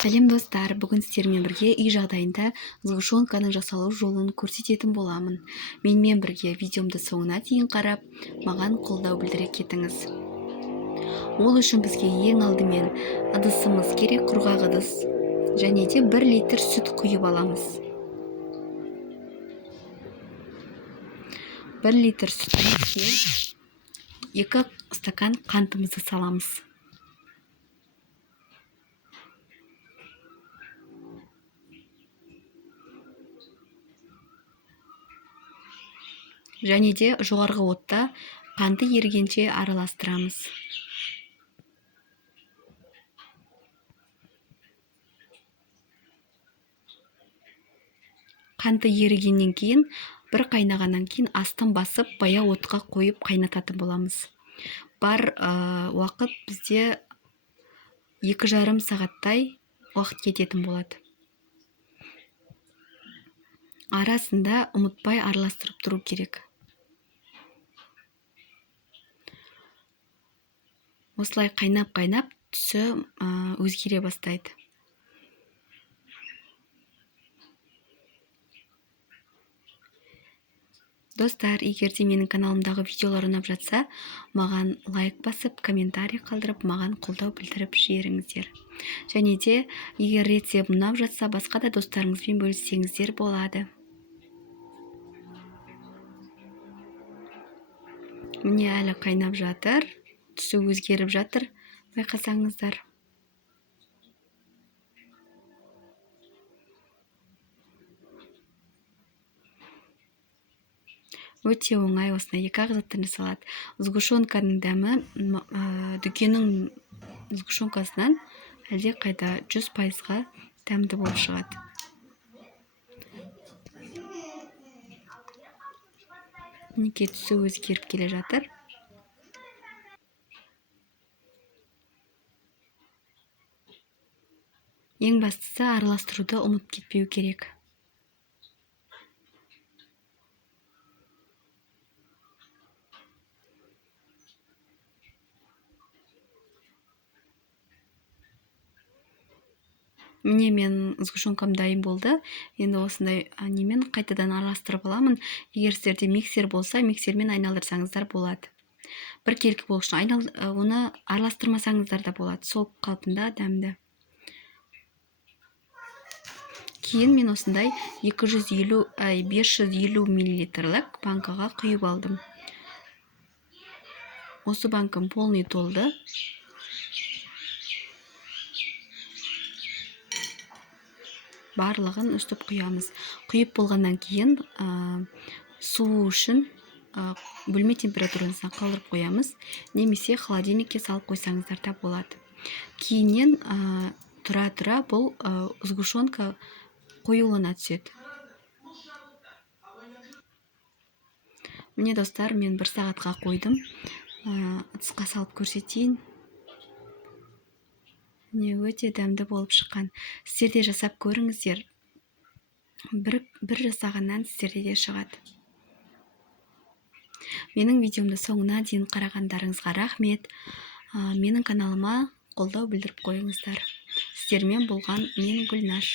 Сәлем достар, бүгін сіздермен бірге үй жағдайында сгущенканың жасалу жолын көрсететін боламын. Менімен бірге видеомды соңына дейін қарап, маған қолдау білдіре кетіңіз. Ол үшін бізге ең алдымен ыдысымыз керек, құрғақ ыдыс, және де 1 литр сүт құйып аламыз. 1 литр сүтке 2 стакан қантымызды саламыз. Және де жоғарғы отта қанты ерігенше араластырамыз. Қанты ерігеннен кейін, бір қайнағаннан кейін астын басып, баяу отқа қойып қайнататын боламыз. Бар уақыт бізде 2,5 сағаттай уақыт кететін болады. Арасында ұмытпай араластырып тұру керек. Осылай қайнап түсі өзгере бастайды. Достар, егер де менің каналымдағы видеолар ұнап жатса, маған лайк басып, комментарий қалдырып, маған қолдау білдіріп жіберіңіздер. Және де, егер рецепт ұнап жатса, басқа да достарыңызбен бөліссеңіздер болады. Міне әлі қайнап жатыр, түсі өзгеріп жатыр, байқасаңыздар. Өте оңай, осындай 2 заттан жасалады. Сгущенканың дәмі дүкеннің сгущенкасынан әлде қайда 100%-ға дәмді болып шығады. Мінекей түсі өзгеріп келе жатыр. Ең бастысы араластыруды ұмытып кетпеу керек. Міне мен сгущенкам дайын болды. Енді осындай немен қайтадан араластырып аламын. Егер сіздерде миксер болса, миксермен айналдырсаңыздар болады. Бір келкі болу үшін оны араластырмасаңыздар да болады. Сол қалпында дәмді. Кейін мен осындай 550 мл банкаға құйып алдым. Осы банкам полный толды. Барлығын үстіп құямыз. Құйып болғаннан кейін суы үшін бөлме температурасына қалдырып қоямыз. Немесе холодильникке салып қойсаңыздар да болады. Кейіннен тұра бұл сгущенка қоюлана түседі. Міне достар, мен 1 сағатқа қойдым. Ыдысқа салып көрсетейін. Не өте дәмді болып шыққан. Сіздерде жасап көріңіздер. Бір жасағаннан сіздерде де шығады. Менің видеомды соңына дейін қарағандарыңызға рахмет. Менің каналыма қолдау білдіріп қойыңыздар. Сіздермен болған мен Гүлнаш.